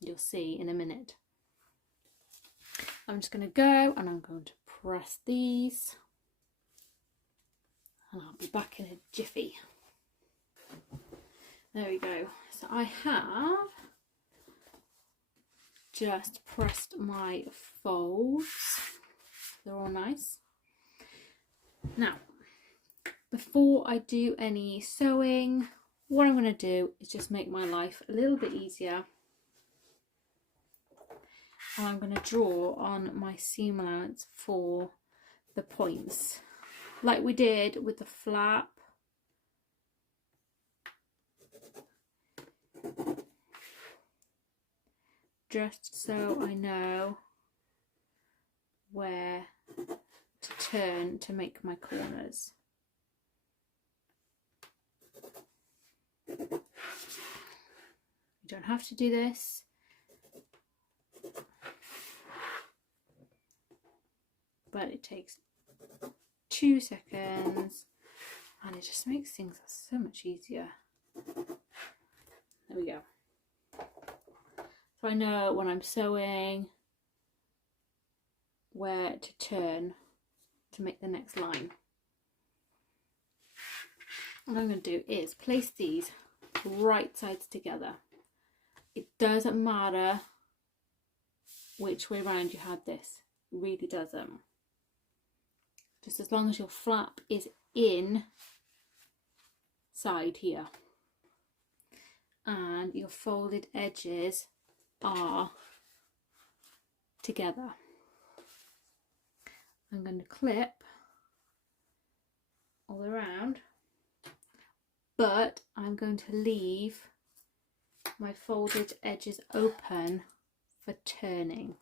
You'll see in a minute. I'm just going to go and I'm going to press these, and I'll be back in a jiffy. There we go. So I have just pressed my folds. They're all nice. Now, before I do any sewing, what I'm going to do is just make my life a little bit easier. And I'm going to draw on my seam allowance for the points, like we did with the flap. Just so I know where to turn to make my corners. You don't have to do this, but it takes 2 seconds and it just makes things so much easier. There we go. So I know when I'm sewing where to turn to make the next line. What I'm going to do is place these right sides together. It doesn't matter which way round you had this, it really doesn't. Just as long as your flap is in side here and your folded edges are together. I'm going to clip all around, but I'm going to leave my folded edges open for turning.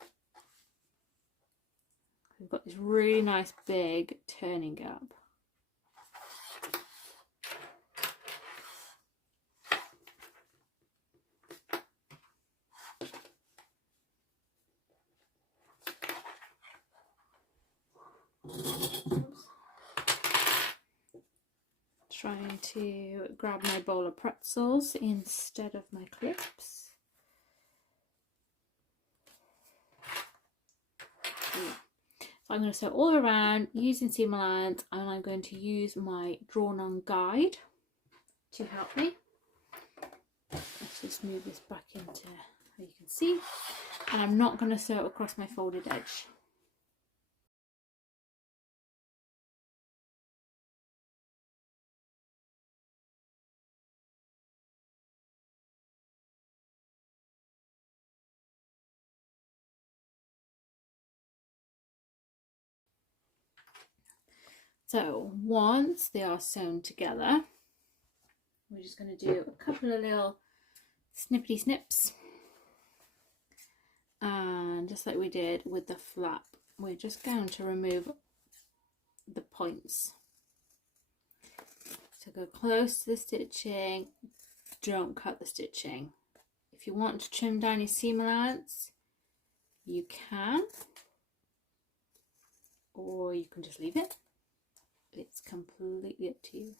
We've got this really nice big turning gap. Trying to grab my bowl of pretzels instead of my clips. Yeah. So I'm going to sew all around using seam allowance, and I'm going to use my drawn on guide to help me. Let's just move this back into where you can see, and I'm not going to sew across my folded edge. So once they are sewn together, we're just going to do a couple of little snippety snips, and just like we did with the flap, we're just going to remove the points. So go close to the stitching, don't cut the stitching. If you want to trim down your seam allowance, you can, or you can just leave it. It's completely up to you.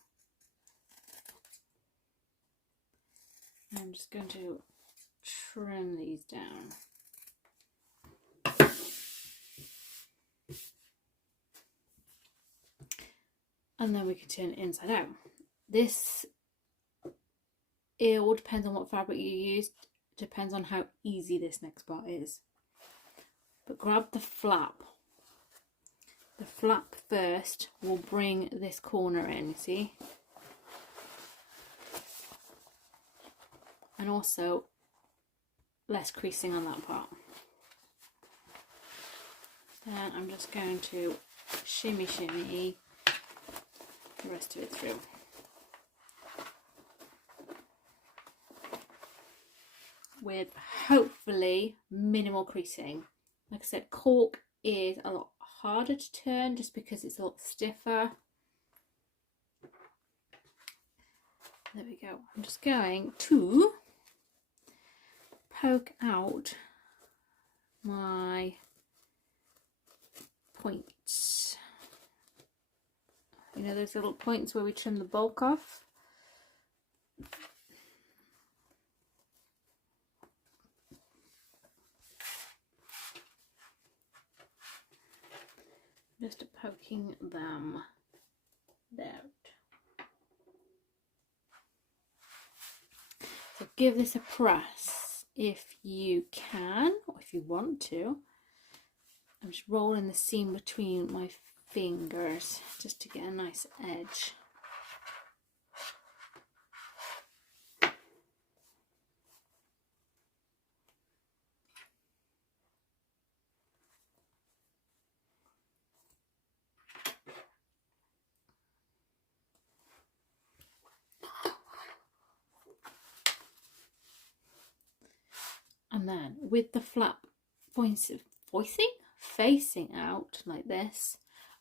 I'm just going to trim these down. And then we can turn it inside out. It all depends on what fabric you use, depends on how easy this next part is. But grab the flap. The flap first will bring this corner in, you see? And also less creasing on that part. Then I'm just going to shimmy the rest of it through. With hopefully minimal creasing. Like I said, cork is a lot harder to turn just because it's a lot stiffer. There we go. I'm just going to poke out my points. You know those little points where we trim the bulk off? Just poking them out. So give this a press if you can, or if you want to. I'm just rolling the seam between my fingers just to get a nice edge. And then with the flap facing out like this,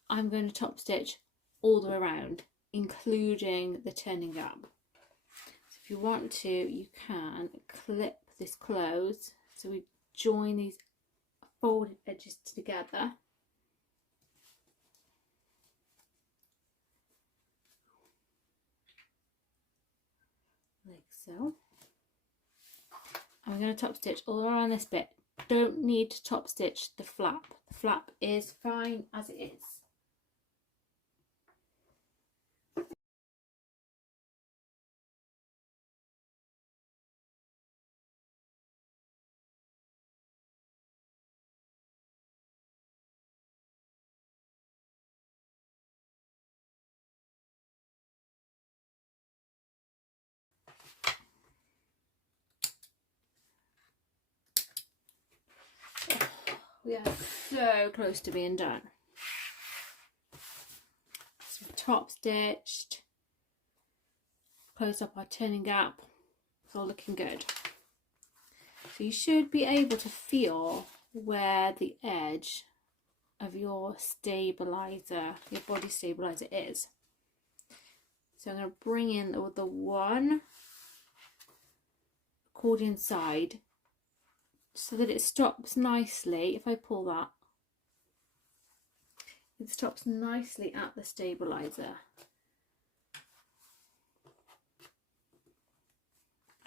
I'm going to top stitch all the way around, including the turning gap. So if you want to, you can clip this close so we join these folded edges together. Like so. I'm going to top stitch all around this bit. Don't need to top stitch the flap. The flap is fine as it is. We are so close to being done. So top stitched, closed up our turning gap. It's all looking good. So you should be able to feel where the edge of your stabilizer, your body stabilizer is. So I'm going to bring in the one accordion side so that it stops nicely. If I pull that, it stops nicely at the stabilizer.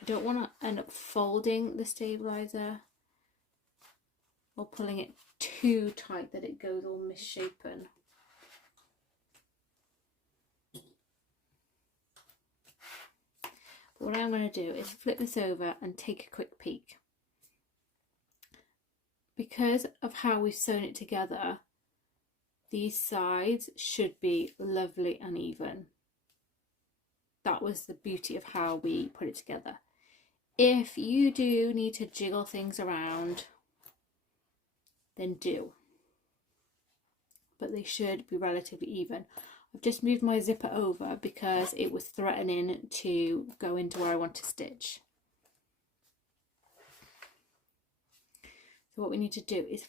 I don't want to end up folding the stabilizer or pulling it too tight that it goes all misshapen. But what I'm going to do is flip this over and take a quick peek. Because of how we've sewn it together, these sides should be lovely and even. That was the beauty of how we put it together. If you do need to jiggle things around, then do. But they should be relatively even. I've just moved my zipper over because it was threatening to go into where I want to stitch. So what we need to do is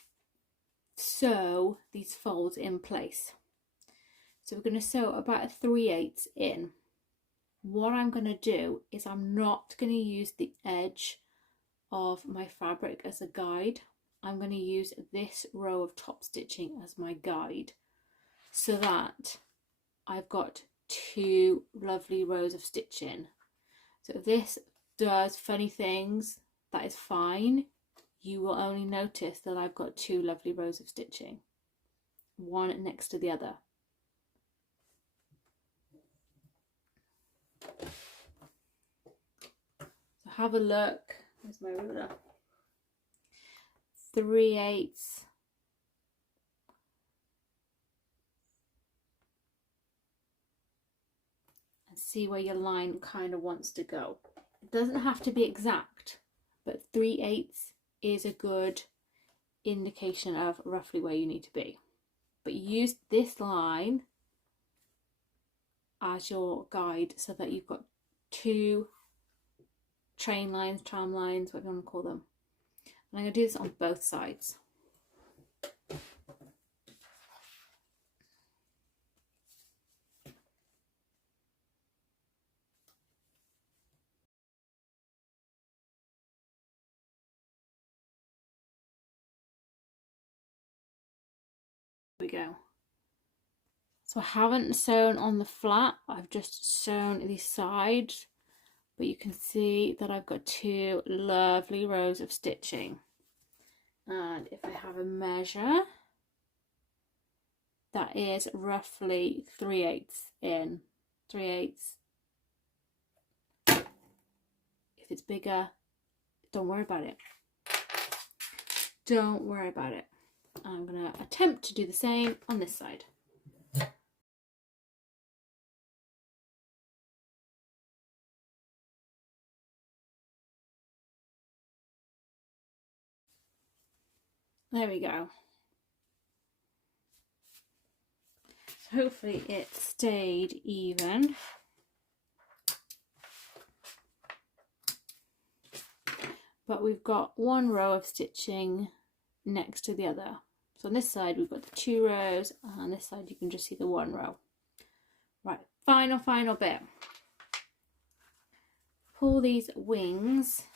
sew these folds in place. So we're going to sew about a 3/8 in. What I'm going to do is I'm not going to use the edge of my fabric as a guide. I'm going to use this row of top stitching as my guide, so that I've got 2 lovely rows of stitching. So if this does funny things, that is fine. You will only notice that I've got 2 lovely rows of stitching, one next to the other. So have a look. Where's my ruler? 3/8. And see where your line kind of wants to go. It doesn't have to be exact, but 3/8 is a good indication of roughly where you need to be. But use this line as your guide so that you've got 2 train lines, tram lines, whatever you want to call them. And I'm going to do this on both sides. Here we go. So I haven't sewn on the flat, I've just sewn the sides, but you can see that I've got 2 lovely rows of stitching. And if I have a measure, that is roughly 3/8 in. 3/8. If it's bigger, don't worry about it. Don't worry about it. I'm going to attempt to do the same on this side. There we go. So hopefully it stayed even. But we've got 1 row of stitching next to the other. So on this side we've got the 2 rows, and on this side you can just see the 1 row. Right, final bit. Pull these wings,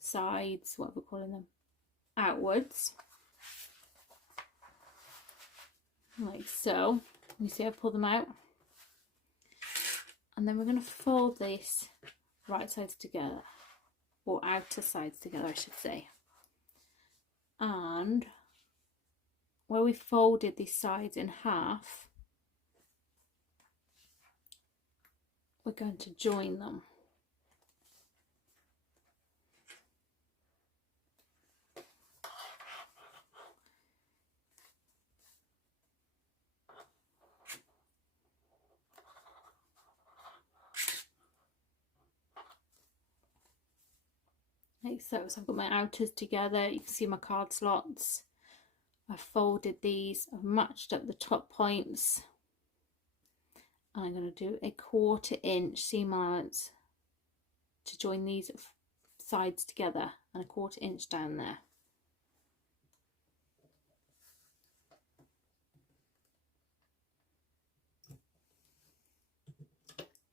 sides, what we're calling them, outwards, like so. You see I pull them out, and then we're going to fold these right sides together, or outer sides together I should say. And where we folded these sides in half, we're going to join them. Like so. So I've got my outers together, you can see my card slots. I've folded these, I've matched up the top points, and I'm going to do a 1/4 inch seam allowance to join these sides together, and a 1/4 inch down there.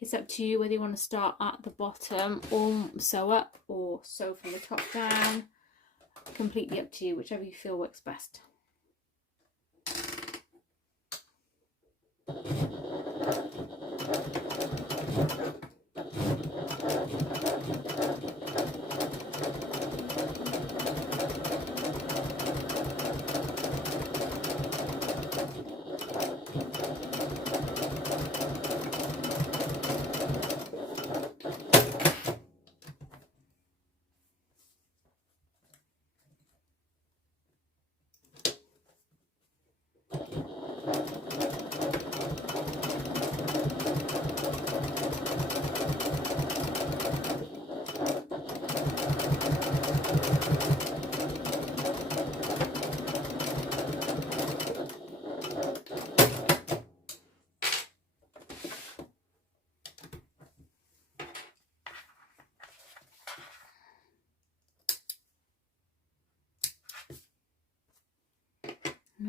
It's up to you whether you want to start at the bottom or sew up, or sew from the top down. Completely up to you, whichever you feel works best.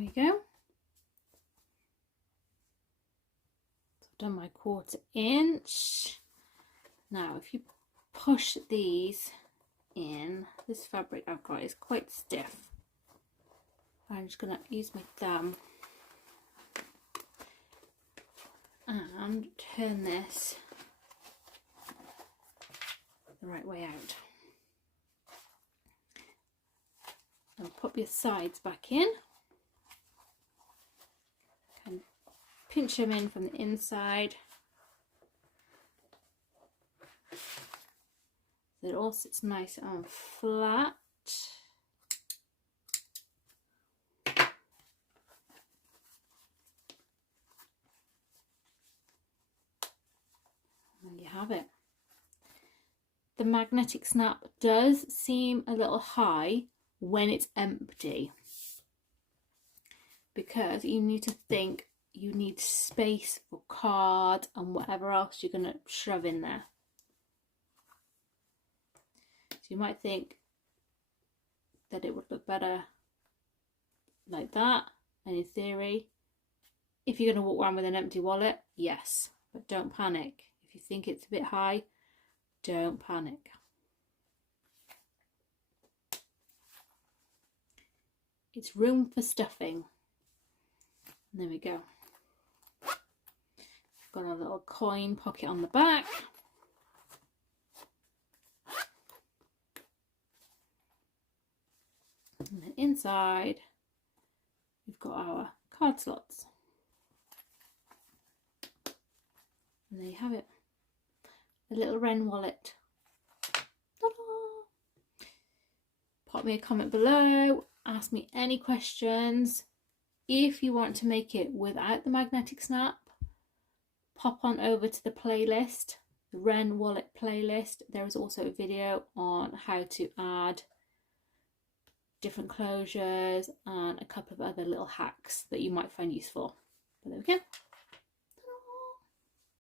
we go. So I've done my 1/4 inch. Now if you push these in, this fabric I've got is quite stiff. I'm just going to use my thumb and turn this the right way out. And pop your sides back in. And pinch them in from the inside. So it all sits nice and flat. And you have it. The magnetic snap does seem a little high when it's empty, because you need to think you need space for card and whatever else you're going to shove in there. So you might think that it would look better like that, and in theory, if you're going to walk around with an empty wallet, yes, but don't panic. If you think it's a bit high, don't panic. It's room for stuffing. And there we go. Got a little coin pocket on the back. And then inside, we've got our card slots. And there you have it. A little Wren wallet. Ta-da! Pop me a comment below. Ask me any questions. If you want to make it without the magnetic snap, pop on over to the playlist, the Wren wallet playlist. There is also a video on how to add different closures and a couple of other little hacks that you might find useful. But there we go.